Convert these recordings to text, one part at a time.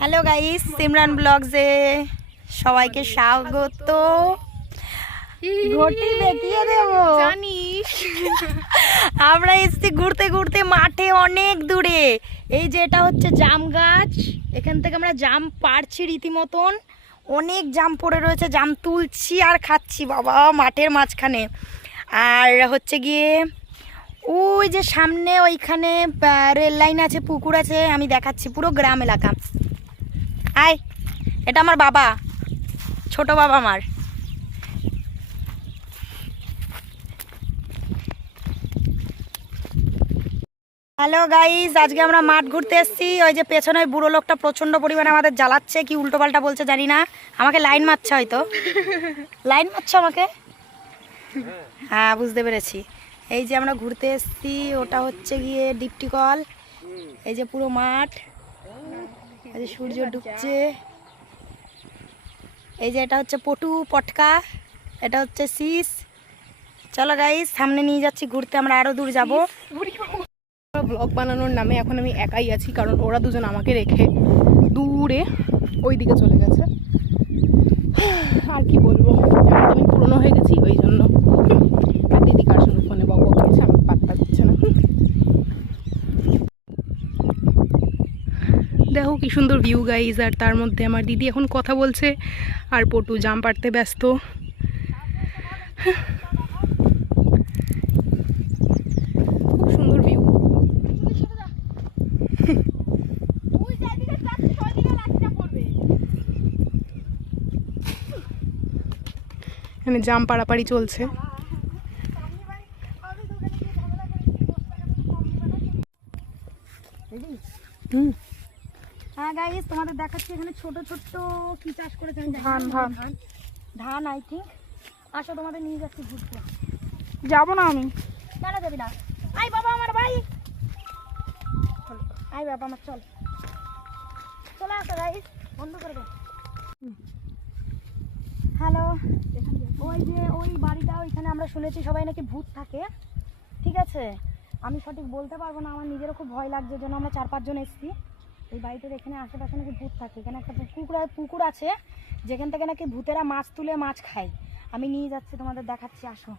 Hello guys, Simran ব্লগসে সবাইকে স্বাগত। ঘটি দেখিয়ে দেব জানিস আমরা এসেছি ঘুরতে ঘুরতে মাঠে অনেক দূরে। এই যে এটা হচ্ছে জাম গাছ, এখান থেকে আমরা জাম পাড়ছি রীতিমতন। অনেক জাম পড়ে রয়েছে, জাম তুলছি আর খাচ্ছি বাবা মাঠের মাঝখানে। আর হচ্ছে গিয়ে ওই যে সামনে ওইখানে রেল লাইন আছে, পুকুর আছে, আমি দেখাচ্ছি পুরো গ্রাম এলাকা। আয়, এটা আমার বাবা, ছোট বাবা আমার। হ্যালো গাইস, আজকে আমরা মাঠ ঘুরতে এসেছি। ওই যে পেছনে ওই বুড়ো লোকটা প্রচণ্ড পরিমাণে আমাদের জ্বালাচ্ছে, কি উল্টোপাল্টা বলছে জানি না। আমাকে লাইন মারছে, হয়তো লাইন মারছে আমাকে। হ্যাঁ, বুঝতে পেরেছি। এই যে আমরা ঘুরতে এসেছি, ওটা হচ্ছে গিয়ে ডিপটি কল। এই যে পুরো মাঠ, এই যে সূর্য ডুবছে। এই যে এটা হচ্ছে পটু পটকা, এটা হচ্ছে শীষ। চলো গাইস, সামনে নিয়ে যাচ্ছি ঘুরতে, আমরা আরো দূর যাব। ব্লগ বানানোর নামে এখন আমি একাই আছি, কারণ ওরা দুজন আমাকে রেখে দূরে ওই দিকে চলে গেছে। আর কি বলবো, আমি পুরনো হয়ে গেছি ওই জন্য। আর দিদি কার সঙ্গে ফোনে বক হয়েছে, আমি পাত্তা দিচ্ছে না। দেখো কি সুন্দর ভিউ গাইজ, আর তার মধ্যে আমার দিদি এখন কথা বলছে আর পটু জাম পাড়তে ব্যস্ত। খুব সুন্দর ভিউ। এখানে জাম পাড়াপাড়ি চলছে। হ্যাঁ গাইস, তোমাদের দেখাচ্ছি এখানে ছোট ছোট কি চাষ করেছে। ধান ধান আই থিঙ্ক। আসো, তোমাদের নিয়ে যাচ্ছি ঘুরতে। যাবো না আমি। কেন যাবি না? আই বাবা আমার, ভাই আই বাবা আমার, চল চলে আসো গাইস, বন্ধ করে দে। হ্যালো, ওই যে ওই বাড়িটা, ওইখানে আমরা শুনেছি সবাই নাকি ভূত থাকে। ঠিক আছে, আমি সঠিক বলতে পারবো না, আমার নিজেরও খুব ভয় লাগছে, জন্য আমরা 4-5 জন এসেছি। এই বাড়িটার এখানে আশেপাশে নাকি ভূত থাকে। এখানে একটা পুকুর আছে, যেখান থেকে নাকি ভূতেরা মাছ তুলে মাছ খায়। আমি নিয়ে যাচ্ছি, তোমাদের দেখাচ্ছি, আসো।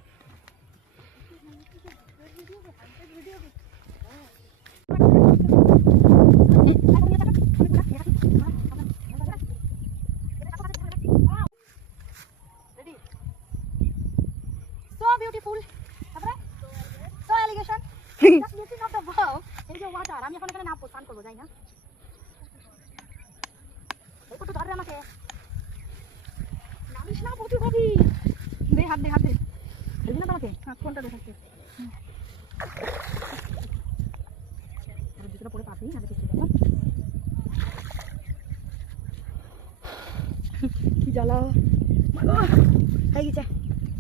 So beautiful. So allegation. Just looking at the wow. এই যে ওয়াটার, আমি এখন এখানে নামবো, স্নান করবো, যাই না? এই কত ধরে আমাকে। নামিস না, প্রচুর কবি। দে হাত দে, হাত দে। দেখবি না তোমাকে? হাত কোনটা দেখাচ্ছে? জুতোটা পরে পাবি, হাতে কিছু দেবো। কি জ্বালা। মাগো, হয়ে গেছে।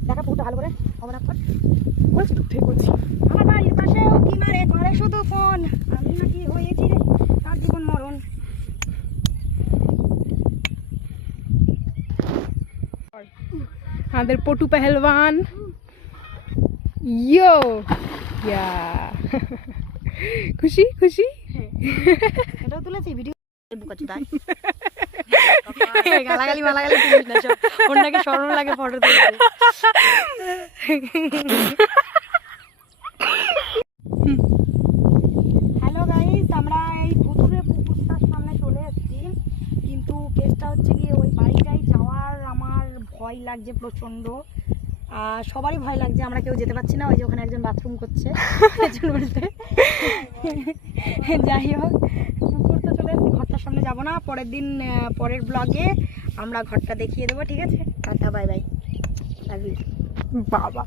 দেখা পুরোটা ভালো করে অবরাপ কর। বলছি তো ঠিক বলছি। আমার বাড়ির পাশেও কি মারে করে শুধু ফোন। আমি নাকি হয়েছি রে তার জীবন মরণ। আমাদের পটু পেহেলওয়ান, ইয়ো ইয়া খুশি খুশি। এটাও তুলেছি ভিডিও। বুকাচ্ছি তাই গালাগালি মালাগালি তুলিস না, সব ওর নাকি শরম লাগে ফটো তুলতে। হ্যালো গাইস, আমরা এই ভুতুরে পুকুরটার সামনে চলে এসেছি, কিন্তু কেসটা হচ্ছে গিয়ে ওই বাড়িটাই যাওয়ার আমার ভয় লাগছে প্রচণ্ড। সবারই ভয় লাগছে, আমরা কেউ যেতে পারছি না। ওই যে ওখানে একজন বাথরুম করছে। যাই হোক, পুকুর তো চলে এসেছি, ঘরটার সামনে যাবো না। পরের দিন পরের ব্লগে আমরা ঘরটা দেখিয়ে দেবো, ঠিক আছে? Tata, bye bye, love you. বাবা।